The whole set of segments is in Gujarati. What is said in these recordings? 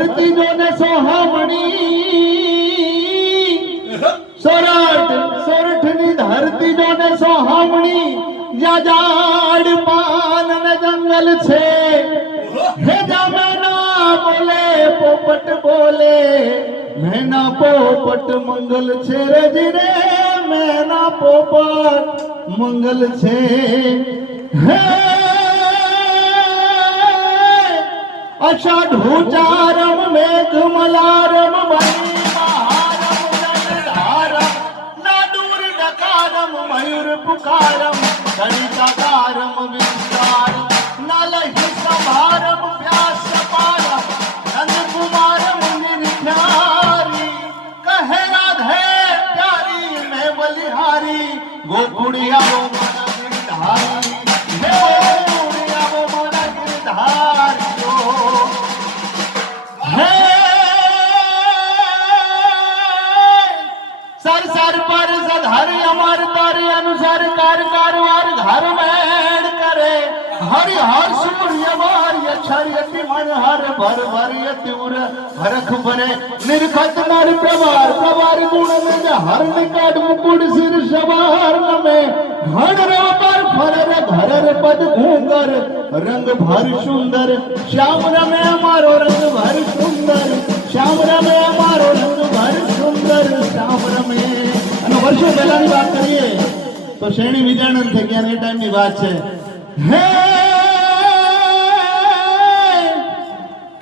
ધરતી જોને સોહામણી સોરઠની ધરતી જોને સોહામણી જ્યાં ઝાડ પાન ને જંગલ છે હે જા મેના બોલે પોપટ બોલે મેના પોપટ મંગલ છે રે જીરે મેના પોપટ મંગલ છે હે અષાઢુચારમ મેઘ મલારમ બની મહારમ જલધારમ નાદુર ડકારમ મયુર પુકારમ ગણિતાકારમ વિસ્તારમ નલહિ સમારમ વ્યાસ પારમ નંદકુમારમ નિર્ધારી કહે રાધે પ્યારી મેં બલિહારી ગોકુળિયાઓ મારા ગિરધારી હે ગોકુળિયાઓ મારા ગિરધારી सर सर पर सधर अमर तारे अनुसार कार कारवार घर में करे हरि हर सूर्य मार्य छर्यति मन हर भर भर यतिउर हरख भरे निर्खत नर प्रवार प्रवार गुण में हर निकट मुकुट सिर सवार में घन रो पर फर भर पद घूंगर रंग भर सुंदर श्याम रमे मारो रंग भर सुंदर श्याम रमे मारो रंग भर सुंदर श्याम रमे અને વર્ષો પહેલાની વાત કરીએ તો શ્રેણી વિદ્યાનંદ થઈ ગયા એ ટાઈમની વાત છે હે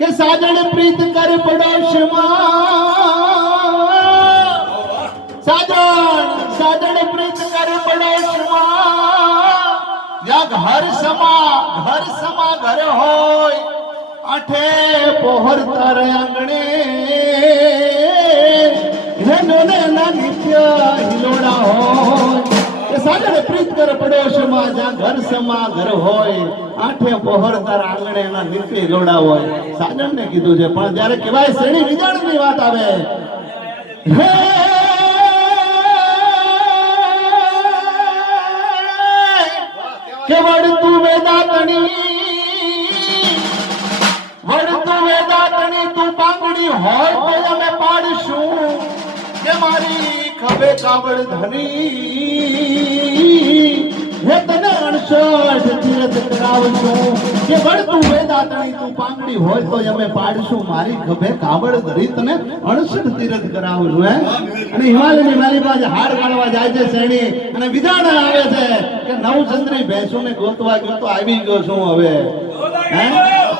કે સાજણ પ્રીત કર પડોશમાં સાજણ પ્રીત કર પડોશમાં या घर समा घर होय आठे पोहर तार आंगणे हेनोने ना नित्य हिलोड़ा होय ए साजण प्रीत कर પડોશ માં જ્યાં ઘર સમા ઘર હોય આઠે પોહર તાર આંગણે ના નિત્ય હિલોડા હોય સાજણ ને કીધું છે પણ જ્યારે કહેવાય શ્રેણી વિજાણ ની વાત આવે હે કે વડતું વેદાતણી તું પાંગડી હોય તો અમે પાડશું કે મારી ખભે કાવડ ધની હે તને 68 તીરથ કરાવશું કે વડતું વેદાતણી તું પાંગડી હોય તો અમે પાડશું મારી ખભે કાવડ ધરી તને 68 તીરથ કરાવશું હે અને હિમાલયની મારી પાસે હાડ કાઢવા જાય છે શ્રેણી અને વિધાન આવે છે કે નવચંદ્રી ભેંસોને ગોતવા ગયો તો આવી ગયો છું હવે હે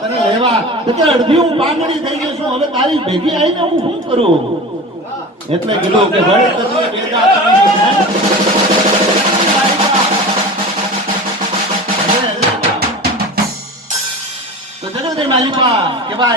તને લેવા તો કે અડધી હું પાંગડી થઈ ગયો છું હવે તારી ભેગી આવીને હું શું કરું એટલે કીધું કે વડતું વેદાતણી તો જગતની માલિકા કે ભાઈ